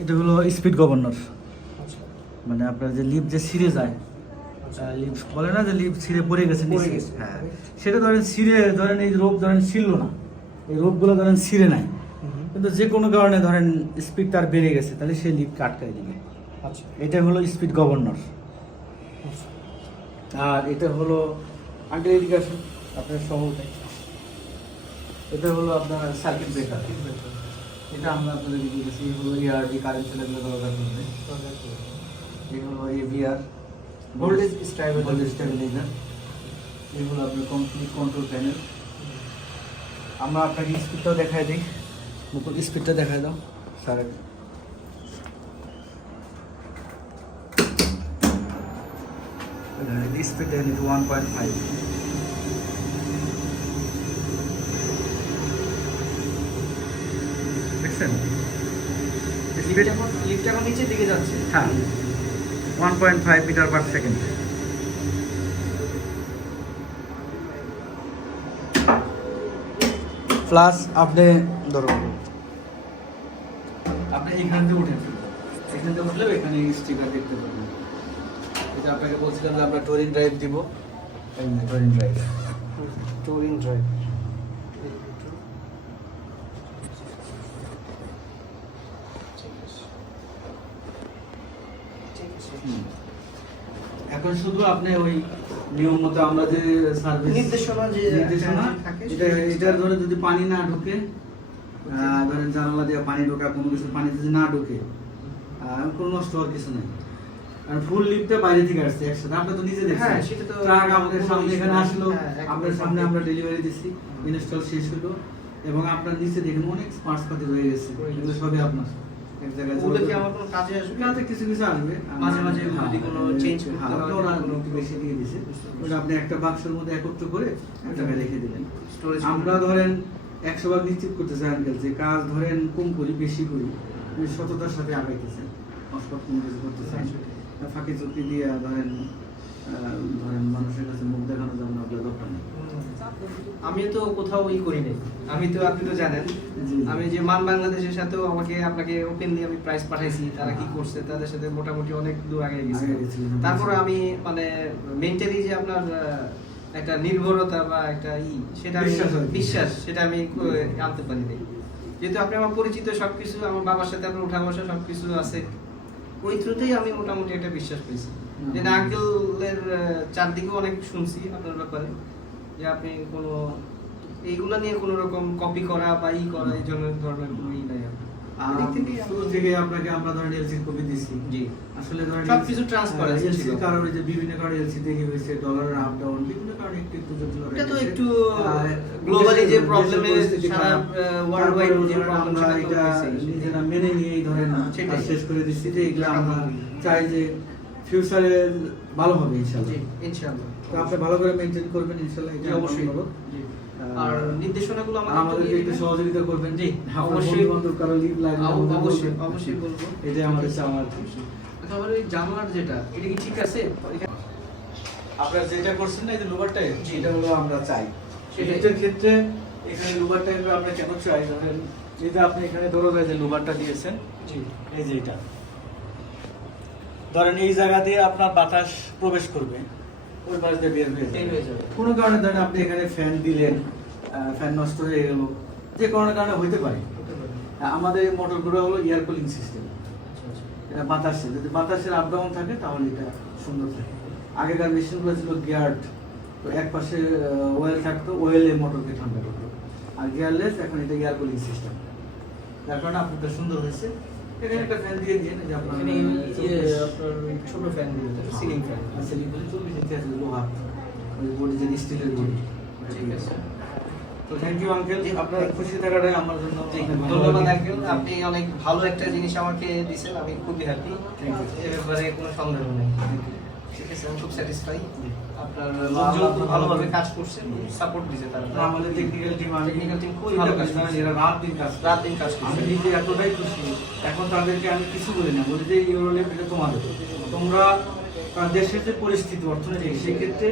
এটা হলো speed governor আচ্ছা মানে আপনার যে লিফট যে ছিঁড়ে যায় লিফট বলে না যে লিফট ছিঁড়ে পড়ে গেছে। হ্যাঁ। সেটা ধরেন ছিঁড়ে ধরেন এই রোগ ধরেন ছিল না। এই রোগগুলো ধরেন ছিঁড়ে নাই। কিন্তু যে কোনো কারণে ধরেন স্পিড তার বেড়ে গেছে তাহলে সে লিফট আটকায় দিবে। আচ্ছা। এটা হলো স্পিড গভর্নর আচ্ছা। আর এটা হলো আগে এদিকে আসুন আপনার সহজে এটা হলো আপনার সার্কিট ব্রেকার এটা আমরা আপনাদেরকে দিয়েছি এই হলো এআরডি কারেন্ট ছেলেগুলো দরকার করবে এই হলো AVR Voltage stabilizer. Voltage stabilizer এই হলো আপনার কমপ্লিট কন্ট্রোল প্যানেল আমরা আপনাকে স্পিডটাও দেখাই দিই। মুকুল স্পিডটা দেখাই দাও। Sir. Speed one point five lift এখন লিফট এখন নিচের দিকে যাচ্ছে। হ্যাঁ। One point five meter per second plus আপনি ধরো আপনি এখান থেকে উঠেন। এখান থেকে উঠলেও এখানে স্টিকার দেখতে পাবেন। এটা আপনাকে বলছিলাম যে আমরা টোরিন ড্রাইভ দিব। টোরিন ড্রাইভ টুরিং ড্রাইভ এখন শুধু আপনি ওই নিয়ম মতো আমরা যে সার্ভিস নির্দেশনা যে নির্দেশনা এটা এটার ধরে যদি পানি না ঢোকে ধরেন জানালা দিয়ে পানি ঢোকা কোনো কিছু পানি যদি না ঢোকে কোনো নষ্ট হওয়ার কিছু নেই। আর ফুল লিফটটা বাইরে থেকে আসছে একসাথে আমরা তো নিজে দেখছি। হ্যাঁ, সেটা তো- ট্রাক আমাদের সামনে এখানে আসলো হ্যাঁ, আপনার সামনে আমরা ডেলিভারি দিচ্ছি ইনস্টল শেষ হলো এবং আপনার নিচে দেখেন অনেক পার্টস পাতি রয়ে গেছে। এগুলো সবই আপনার। এক জায়গায় ওগুলো কি আমার কোনো কাজে আসবে? কাজে কিছু কিছু আসবে। মাঝে মাঝে যদি কোনো change হ্যাঁ, ওরা কোনো- বেশি দিয়ে দিছে। ওটা আপনি একটা বাক্সের মধ্যে একত্র করে একটা রেখে দিলেন। আমরা ধরেন একশো ভাগ নিশ্চিত করতে চাই আঙ্কেল যে কাজ ধরেন কম করি বেশি করি সততার সাথে আগাইতেছেন। অস্পট কোনো কিছু করতেছেন ফাঁকি চুক্তি দিয়ে ধরেন ধরেন মানুষের কাছে মুখ দেখানো আপনার নেই। আমি তো কোথাও করি নাই। আমি তো আপনি তো জানেন। আমি যে মান বাংলাদেশের সাথেও আমাকে আপনাকে ওপেনলি আমি প্রাইস পাঠাইছি তারা কি করছে তাদের সাথে মোটামুটি অনেক দূর আগে গেছে। তারপরে আমি মানে মেন্টালি যে আপনার একটা নির্ভরতা বা একটা ই সেটা আমি বিশ্বাস সেটা আমি আনতে পারি নাই। যেহেতু আপনি আমার পরিচিত সবকিছু আমার বাবার সাথে আপনার উঠা বসা সবকিছু আছে। ওই থ্রুতেই আমি মোটামুটি একটা বিশ্বাস পেয়েছি। যে না আঙ্কেলের চারদিকেও অনেক শুনছি আপনার ব্যাপারে যে আপনি কোনো এইগুলো নিয়ে কোনো রকম কপি করা বা ই করা এই জন্য ধরনের কোনো ই নাই শুরু থেকে আপনাকে আমরা ধরেন এলসি কপি দিছি। জি। আসলে ধরেন সবকিছু এলসি ছিল। কারণে যে বিভিন্ন কারণে এলসি দেখে হয়েছে ডলারের আপ ডাউন বিভিন্ন কারণে একটু একটু এটা তো একটু গ্লোবালি যে প্রবলেমে সারা ওয়ার্ল্ড ওয়াইড যে প্রবলেম সেটা এটা নিজেরা মেনে নিয়েই ধরেন সেটাই। কাজ শেষ করে দিচ্ছি যে এগুলো আমরা চাই যে ফিউচারে ভালো হবে ইনশাল্লাহ জি ইনশাআল্লাহ তো আপনি ভালো করে মেনটেন করবেন ইনশাল্লাহ জি এটা অবশ্যই। আহ, আর নির্দেশনাগুলো আমাদেরকে একটু সহযোগিতা করবেন। জি, অবশ্যই। বন্ধু-বান্ধব কারও লিভ লাগলে অবশ্যই অবশ্যই বলব। এটাই আমাদের চাওয়া আর কি। তারপরে ওই জানোয়ার যেটা এটা কি ঠিক আছে? আপনারা যেটা করছেন না এই যে জি। এটা হলো আমরা চাই। সেটার ক্ষেত্রে এখানে লোভার টাইপের আমরা কেন চাই ধরেন এই যে আপনি এখানে ধরো যে লোভারটা দিয়েছেন। জি। এই যে এটা। ধরেন এই জায়গা দিয়ে আপনার বাতাস প্রবেশ করবে। ওই পাশ দিয়ে বের হয়ে যাবে। কোনো কারণে ধরেন আপনি এখানে ফ্যান দিলেন ফ্যান নষ্ট হয়ে গেল। যে কোনো কারণে হইতে পারে। আমাদের এই মোটরগুলো হলো এয়ার কুলিং সিস্টেম। এটা বাতাসে যদি বাতাসের আপ ডাউন থাকে তাহলে এটা সুন্দর থাকে। আগেকার মেশিনগুলো ছিল গিয়ার্ড তো এক পাশে ওয়েল থাকতো ওয়েলে মোটরকে ঠান্ডা করতো। আর গিয়ারলেস এখন এটা গিয়ার কুলিং সিস্টেম যার কারণে আপনারটা সুন্দর হয়েছে। এখানে একটা ফ্যান দিয়ে যে আপনার ইয়ে ছোট ফ্যান দিতে সিলিং ফ্যান সিলিং করে চল্লিশ ইঞ্চি আছে লোহা। বডি যে স্টিলের বডি ঠিক আছে। তো থ্যাংক ইউ আঙ্কেল আপনার খুশি থাকাটাই আমার জন্য ধন্যবাদ আঙ্কেল আপনি অনেক ভালো একটা জিনিস আমাকে দিয়েছেন আমি খুবই হ্যাপি. এ ব্যাপারে কোনো সন্দেহ নেই। আমি খুব স্যাটিসফাই আপনার খুব ভালোভাবে কাজ করছে সাপোর্ট দিছে তারা। আমাদের টেকনিক্যাল টিম ভালো কাজ করছে। এরা রাত দিন কাজ রাত দিন কাজ আমি করছে নিজে এতটাই খুশি। এখন তাদেরকে আমি কিছু বলি না বলি যে এটা তোমাদের। তোমরা দেশের যে পরিস্থিতি অর্থনৈতিক সেই ক্ষেত্রে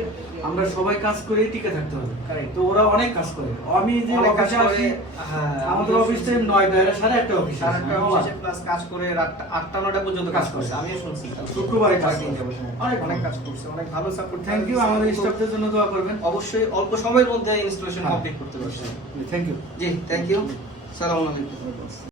আমরা সবাই কাজ করেই টিকে থাকতে হবে। তো ওরা অনেক কাজ করে। আমি যে অফিসে করে, আসি হ্যাঁ, আমাদের অফিস। টাইম নয়টা সাড়ে একটা অফিস plus কাজ করে আটটা নটা পর্যন্ত কাজ করছে আমিও শুনছি। শুক্রবারে কাজ করে। অনেক অনেক কাজ করছে। অনেক ভালো সাপোর্ট থ্যাংক ইউ আমাদের স্টাফদের জন্য দোয়া করবেন। অবশ্যই অল্প সময়ের মধ্যে ইনস্টলেশন হ্যাঁ। কমপ্লিট করতে পারছেন thank you ji thank you সালাম আলাইকুম।